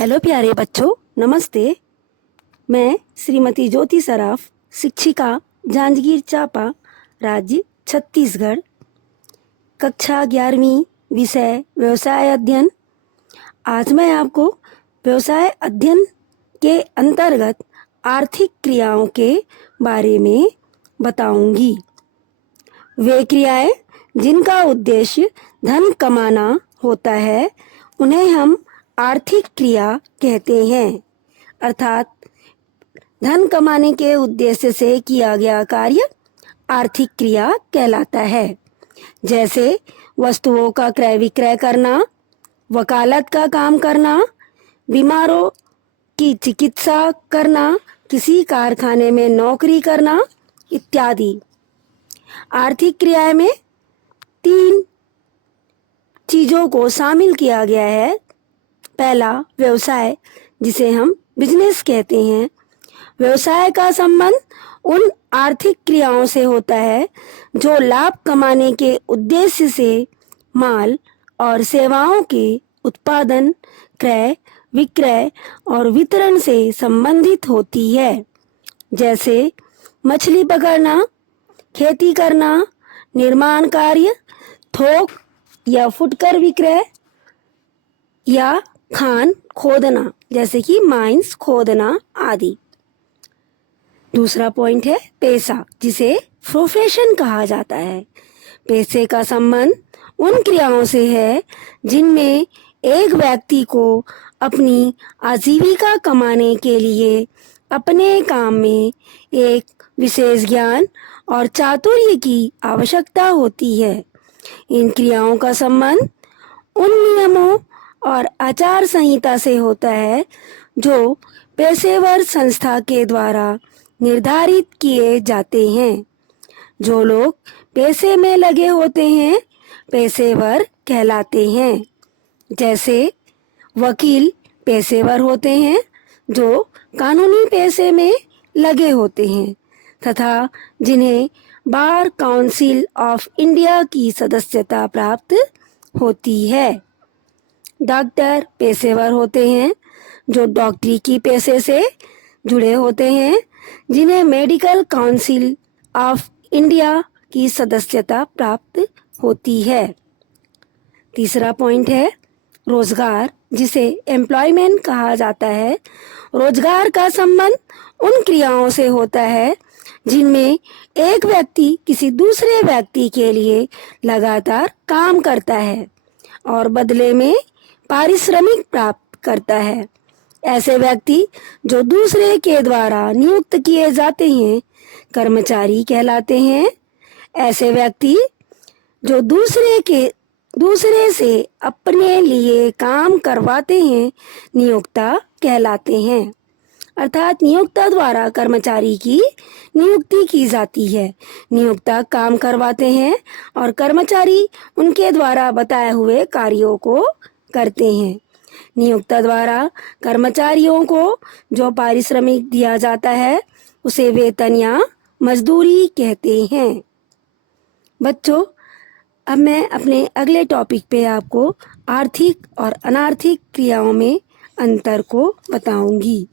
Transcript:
Hello प्यारे बच्चों, नमस्ते। मैं श्रीमती ज्योति सराफ, शिक्षिका, जांजगीर चांपा, राज्य छत्तीसगढ़, कक्षा 11वीं, विषय व्यवसाय अध्ययन। आज मैं आपको व्यवसाय अध्ययन के अंतर्गत आर्थिक क्रियाओं के बारे में बताऊंगी। वे क्रियाएं जिनका उद्देश्य धन कमाना होता है उन्हें हम आर्थिक क्रिया कहते हैं। अर्थात धन कमाने के उद्देश्य से किया गया कार्य आर्थिक क्रिया कहलाता है। जैसे वस्तुओं का क्रय विक्रय करना, वकालत का काम करना, बीमारों की चिकित्सा करना, किसी कारखाने में नौकरी करना इत्यादि। आर्थिक क्रियाएं में 3 चीज़ों को शामिल किया गया है। पहला, व्यवसाय, जिसे हम बिजनेस कहते हैं। व्यवसाय का संबंध उन आर्थिक क्रियाओं से होता है जो लाभ कमाने के उद्देश्य से माल और सेवाओं के उत्पादन, क्रय विक्रय और वितरण से संबंधित होती है। जैसे मछली पकड़ना, खेती करना, निर्माण कार्य, थोक या फुटकर विक्रय या खान खोदना, जैसे कि माइंस खोदना आदि। दूसरा पॉइंट है पैसा, जिसे प्रोफेशन कहा जाता है। पैसे का संबंध उन क्रियाओं से है जिनमें एक व्यक्ति को अपनी आजीविका कमाने के लिए अपने काम में एक विशेष ज्ञान और चातुर्य की आवश्यकता होती है। इन क्रियाओं का संबंध उन नियमों और आचार संहिता से होता है जो पेशेवर संस्था के द्वारा निर्धारित किए जाते हैं। जो लोग पेशे में लगे होते हैं पेशेवर कहलाते हैं। जैसे वकील पेशेवर होते हैं जो कानूनी पेशे में लगे होते हैं तथा जिन्हें बार काउंसिल ऑफ इंडिया की सदस्यता प्राप्त होती है। डॉक्टर पेशेवर होते हैं जो डॉक्टरी की पेशे से जुड़े होते हैं, जिन्हें मेडिकल काउंसिल ऑफ इंडिया की सदस्यता प्राप्त होती है। तीसरा पॉइंट है रोजगार, जिसे एम्प्लॉयमेंट कहा जाता है। रोजगार का संबंध उन क्रियाओं से होता है जिनमें एक व्यक्ति किसी दूसरे व्यक्ति के लिए लगातार काम करता है और बदले में पारिश्रमिक प्राप्त करता है। ऐसे व्यक्ति जो दूसरे के द्वारा नियुक्त किए जाते हैं कर्मचारी कहलाते हैं। ऐसे व्यक्ति जो दूसरे से अपने लिए काम करवाते हैं नियोक्ता कहलाते हैं। अर्थात नियोक्ता द्वारा कर्मचारी की नियुक्ति की जाती है। नियोक्ता काम करवाते हैं और कर्मचारी उनके द्वारा बताए हुए कार्यों को करते हैं। नियोक्ता द्वारा कर्मचारियों को जो पारिश्रमिक दिया जाता है उसे वेतन या मजदूरी कहते हैं। बच्चों, अब मैं अपने अगले टॉपिक पे आपको आर्थिक और अनार्थिक क्रियाओं में अंतर को बताऊंगी।